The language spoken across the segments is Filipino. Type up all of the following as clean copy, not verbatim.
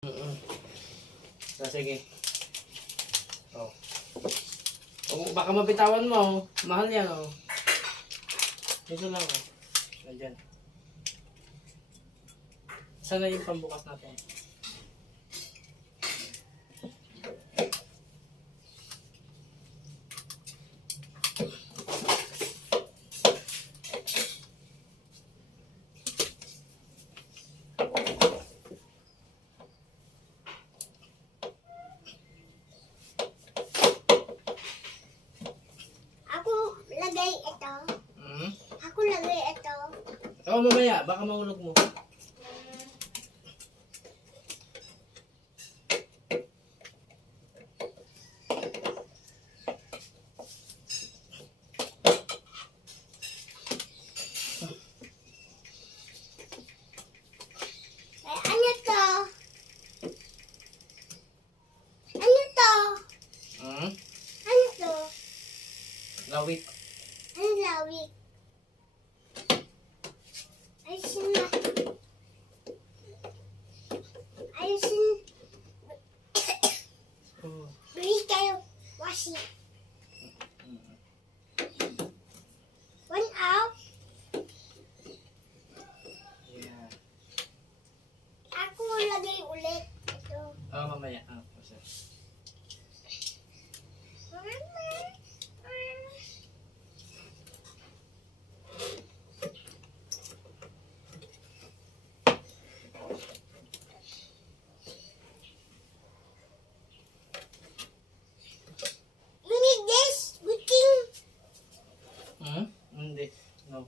Mm-mm. Sige. Oh. Oh, baka mabitawan mo. Mahal yan, oh. Dito lang, oh. Nandiyan. Sana yung pambukas natin. Ako lagay ito. Hmm? Ako lagay ito. Oh, mamaya. Baka mahulog mo. Ay, ano to? Ano to? Hmm? Ano to? Lawit. Ano lawik? Ayusin na. Ayusin. Oh. Bili kayo. Wasi. One out. Yeah. Ako lagay ulit. Ito. Oh, mamaya. Ah, kasi. You need this? Cooking. Hmm? Hindi. No.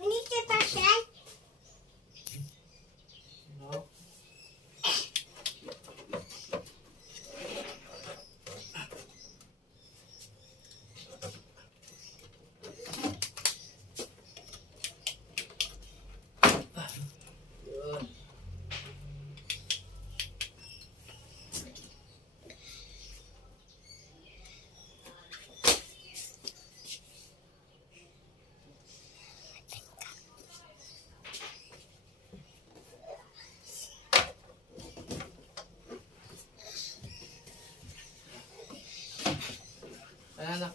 We need to brush that. No. Yun. Anak.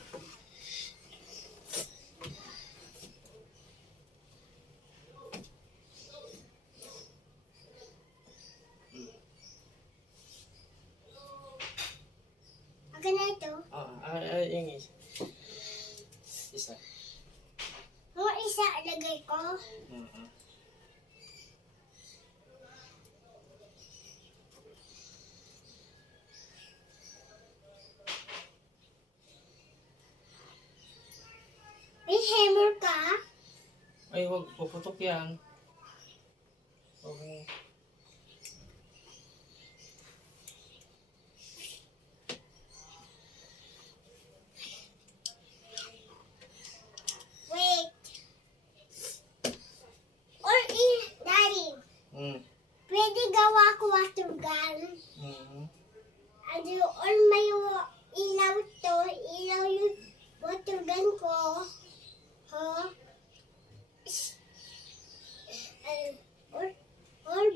Ako na ito. Yung isa. Mga isa lagay ko. Mm-mm. May hammer ka? Ay, huwag puputok yan. Huwag mo. Wait. Daddy, Mm. pwede gawa ko water gun. Mm-hmm. Ano, all may ilaw to. Ilaw yung water gun ko. Huh? All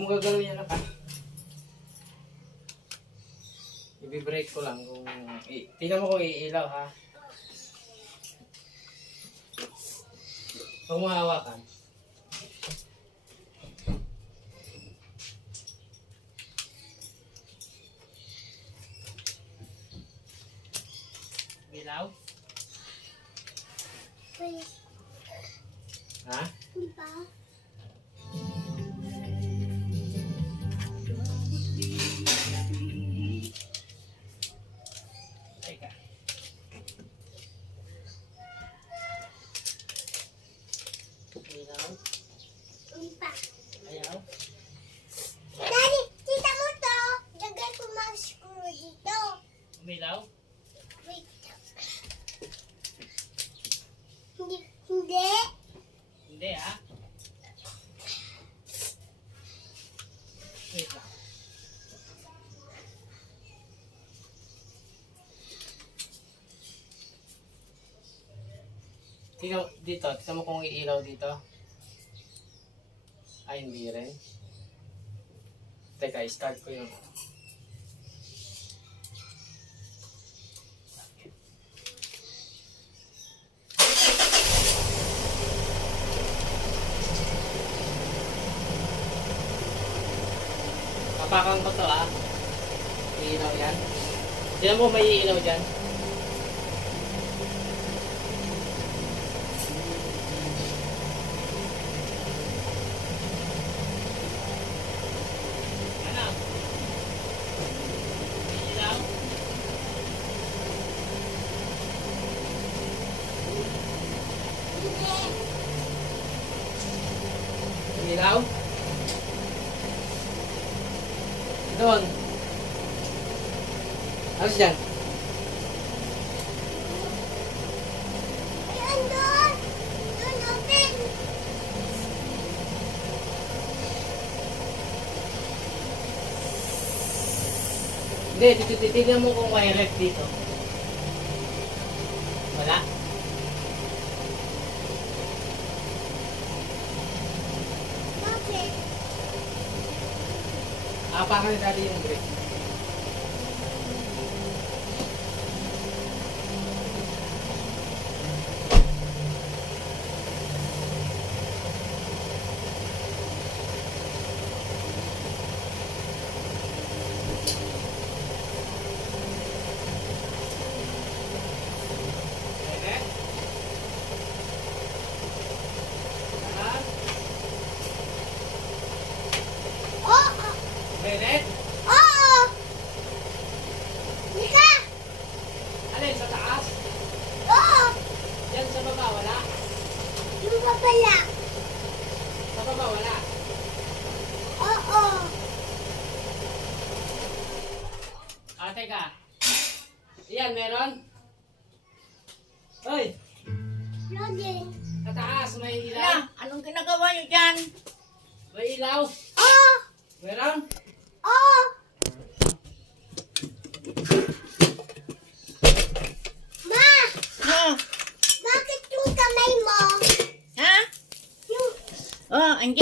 mo gagawin yan, ha? I-vibrate ko lang kung... Tingnan mo kung iilaw, ha? Huwag mo hawakan. Ilaw? Wait, Ha? diba? Teka. Ilaw? Diba? Ayaw? Daddy, kita mo to. Lagay ko mga screw dito. Umilaw? Wait. Hindi. Hindi, ha? Wait lang. Tingnan dito. Tingnan mo kung iilaw dito. Ay, hindi rin. Teka, start ko yung... Kapakan ko to, ah. Iilaw yan. Tingnan mo may iilaw dyan. Ano? May ilaw? Hindi. May ilaw? Doon. Ano dyan? Ay, andun. Doon, open. Hindi, titignan mo kung may ref dito. Wala? Bakit? Apakan na natin yung brake. Ayan. Ayan. Oo. Bennett? Oo. Lika. Alin, sa taas? Oo. Yan sa baba, wala? Yung papala. Sa baba, wala? Oo. Ah, teka. Iyan, meron? Hoy, Loading. sa taas, may ilaw? Ala, anong ginagawa niyo dyan? May ilaw? Oo. Meron?